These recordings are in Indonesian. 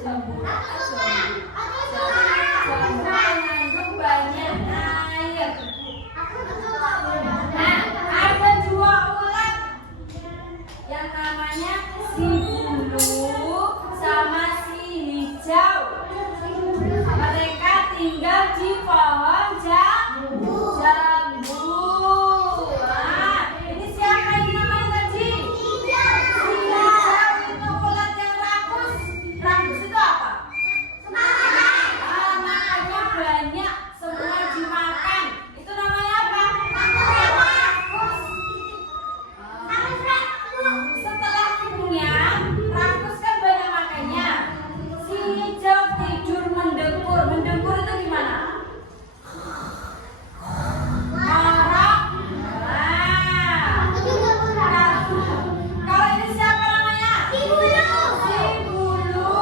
Jambu mengandung banyak air. Nah, ada dua ulat yang namanya si bulu sama si hijau. Mereka tinggal di pohon jambu. Nah, ini siapa yang namanya tadi? Hijau. Si hijau itu ulat yang rakus. Rakus itu apa? Makanya banyak, semua dimakan. Itu namanya apa? Rakus. Setelah kenyang, rakus kan banyak makannya. Si hijau tidur mendengkur. Mendengkur itu gimana? Marah. Kalau ini siapa namanya? Si bulu.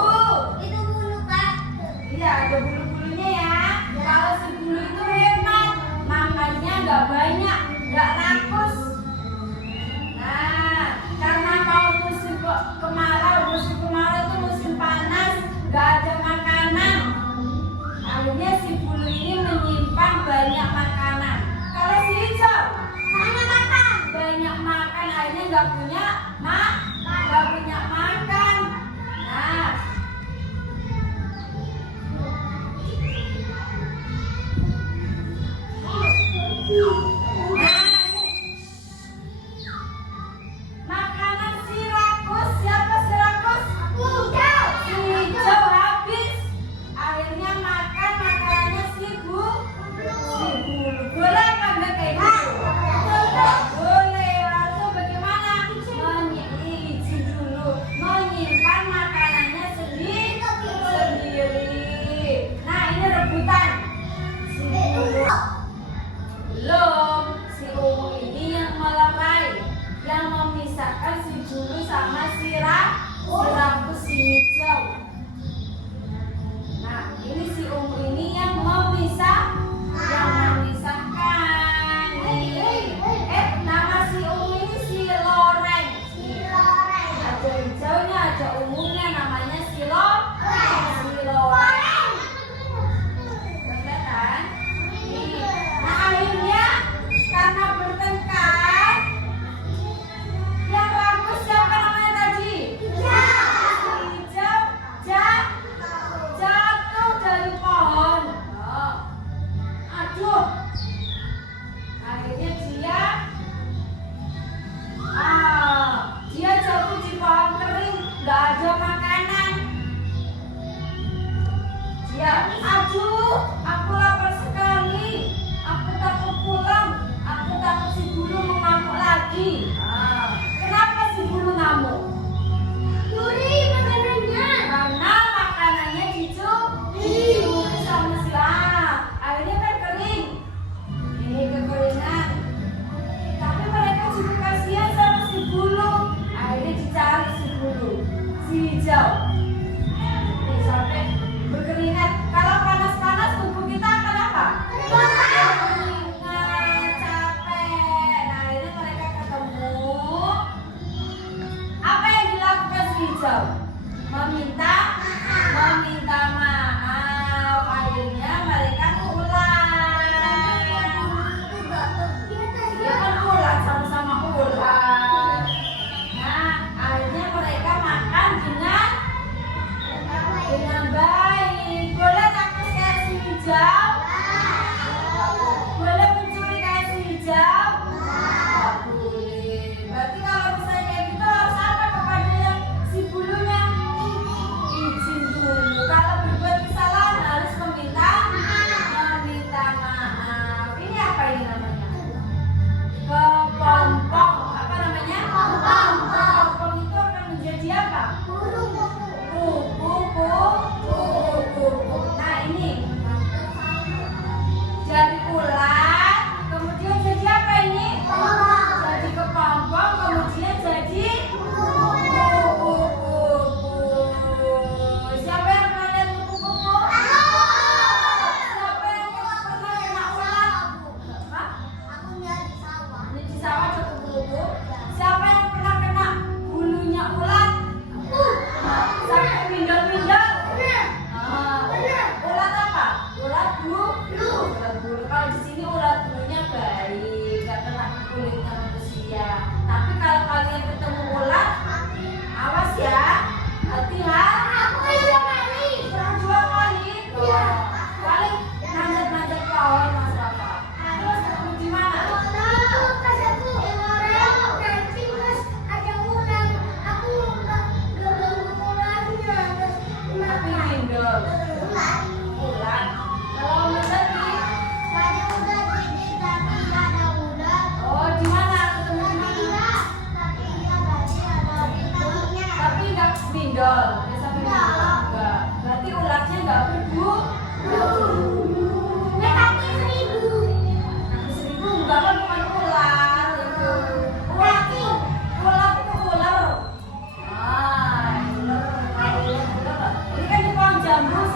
Itu bulu kan? Iya, ada bulu-bulunya ya. Kalau si bulu itu hemat, makannya nggak banyak, nggak rakus. Nah, karena mau musim kemarau itu musim panas, nggak ada makanan. Akhirnya si bulu ini menyimpan banyak makanan. Kalau si hijau banyak makan, akhirnya nggak punya makan. Nah, makanan si rakus, siapa si rakus? Si hijau habis. Akhirnya makan makanannya si bulu. Boleh apa enggak kayak gitu? Enggak boleh. Lalu bagaimana? Izin dulu. Menyimpan makanannya sendiri. Nah, ini rebutan. Si bulu belum, si ungu ini yang melerai, yang memisahkan si bulu sama si rakus si hijau. Nah, ini si ungu ini yang memisahkan. Nama si ungu ini si loreng. Ada hijaunya, ada ungunya, namanya si loreng. Kelihatan? Nah, akhirnya karena bertengkar, yang rakus siapa namanya tadi? Hijau jatuh dari pohon. Aduh, akhirnya dia jatuh di pohon kering, nggak ada makanan. Aduh, aku lapar sekali, aku takut pulang, aku takut si bulu mengamuk lagi. Kenapa si bulu ngamuk? Karena makanannya dicuri sama si akhirnya kan kering. Ini kekeringan. Tapi mereka juga kasihan sama si bulu. Akhirnya dicari si bulu, si hijau. Nih, sampai berkeringat. Kalau panas-panas tubuh kita akan apa? Berkeringat, capek. Nah, akhirnya mereka ketemu. Apa yang dilakukan si hijau? Meminta maaf. Akhirnya mereka ulang. Dia kan ulang, sama-sama ulang. Nah, akhirnya mereka makan dengan baik. Boleh rakus kayak si hijau? Boleh mencuri kayak si hijau? Nggak boleh. Berarti kalau misalnya kayak gitu harus apa kepada yang si bulunya? Izin dulu. Kalau berbuat kesalahan harus meminta maaf. Ini apa ini namanya? Kepompong. Apa namanya? Kepompong itu akan menjadi apa? Kupu-kupu. Nah, ini bagus.